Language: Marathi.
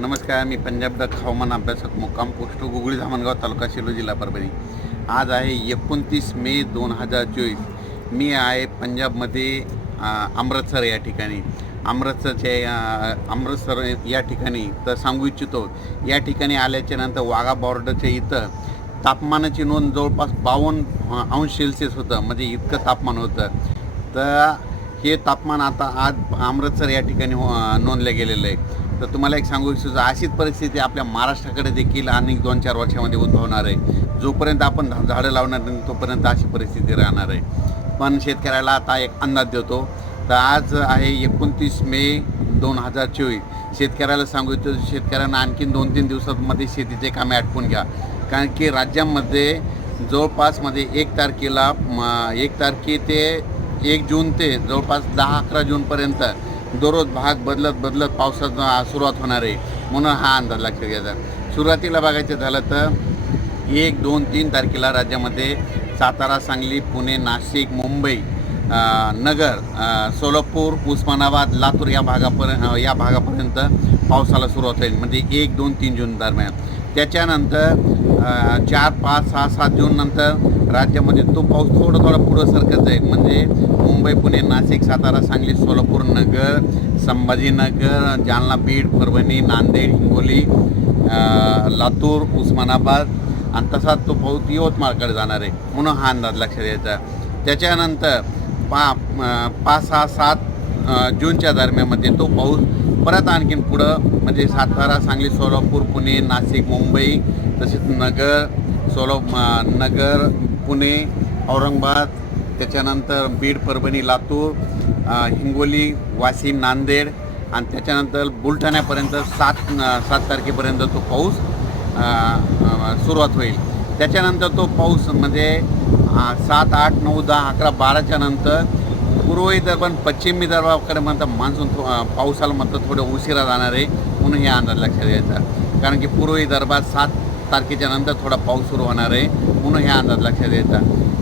नमस्कार, मी पंजाब डक हवामान अभ्यासक मुक्काम पोस्ट गुगळी धामणगाव तालुका सेलू जिल्हा परभणी। आज आहे 29 मे 2024। मी आहे पंजाबमध्ये अमृतसर या ठिकाणी। अमृतसर या ठिकाणी तर सांगू इच्छितो, या ठिकाणी आल्याच्या नंतर वाघा बॉर्डरच्या इथं तापमानाची नोंद जवळपास 52 अंश सेल्सिअस होतं, म्हणजे इतकं तापमान होतं। तर हे तापमान आता आज अमृतसर या ठिकाणी नोंदलं गेलेलं आहे। तर तुम्हाला एक सांगू इच्छितो, अशीच परिस्थिती आपल्या महाराष्ट्राकडे देखील अनेक 2-4 वर्षामध्ये उद्भवणार आहे। जोपर्यंत आपण झाडं लावणार नाही तोपर्यंत अशी परिस्थिती राहणार आहे। पण शेतकऱ्याला आता एक अंदाज देतो। तर आज आहे 29 मे 2024। शेतकऱ्याला सांगू इच्छितो, शेतकऱ्यांना आणखीन 2-3 दिवसांमध्ये शेतीचे कामे आटपून घ्या, कारण की राज्यामध्ये जवळपास 1 तारखेला 1 तारखे ते 1 जून ते जवळपास 10-11 जूनपर्यंत दररोज भाग बदलत पावसाचा सुरुवात होणार आहे। म्हणून हा अंदाज लक्षात घ्यायचा। सुरुवातीला बघायचं झालं तर 1, 2, 3 तारखेला राज्यामध्ये सातारा, सांगली, पुणे, नाशिक, मुंबई, नगर, सोलापूर, उस्मानाबाद, लातूर या भागापर्यंत पावसाला सुरुवात होईल, म्हणजे 1, 2, 3 जून दरम्यान। त्याच्यानंतर 4, 5, 6, 7 जून नंतर राज्यामध्ये तो पाऊस थोडा पुढं सरकत जाईल, म्हणजे मुंबई, पुणे, नाशिक, सातारा, सांगली, सोलापूर, नगर, संभाजीनगर, जालना, बीड, परभणी, नांदेड, हिंगोली, लातूर, उस्मानाबाद आणि तसाच तो पाऊस यवतमाळकडे जाणार आहे। म्हणून हा अंदाज लक्षात द्यायचा। त्याच्यानंतर 5, 6, 7 जूनच्या दरम्यानमध्ये तो पाऊस परत आणखीन पुढं, म्हणजे सातारा, सांगली, सोलापूर, पुणे, नाशिक, मुंबई, तसेच नगर, पुणे, औरंगाबाद, त्याच्यानंतर बीड, परभणी, लातूर, हिंगोली, वाशिम, नांदेड आणि त्याच्यानंतर बुलढाण्यापर्यंत 7 तारखेपर्यंत तो पाऊस सुरुवात होईल। त्याच्यानंतर तो पाऊस म्हणजे 7, 8, 9, 10, 11, 12च्या नंतर पूर्व विदर्भ आणि पश्चिम विदर्भाकडे म्हणतात मान्सून पावसाला म्हणतात थोडं उशिरा जाणार आहे। म्हणून हे अंदाज लक्षात घ्यायचा, कारण की पूर्व विदर्भात 7 तारखेच्या नंतर थोडा पाऊस सुरू होणार आहे। म्हणून हे अंदाज लक्षात घ्यायचा।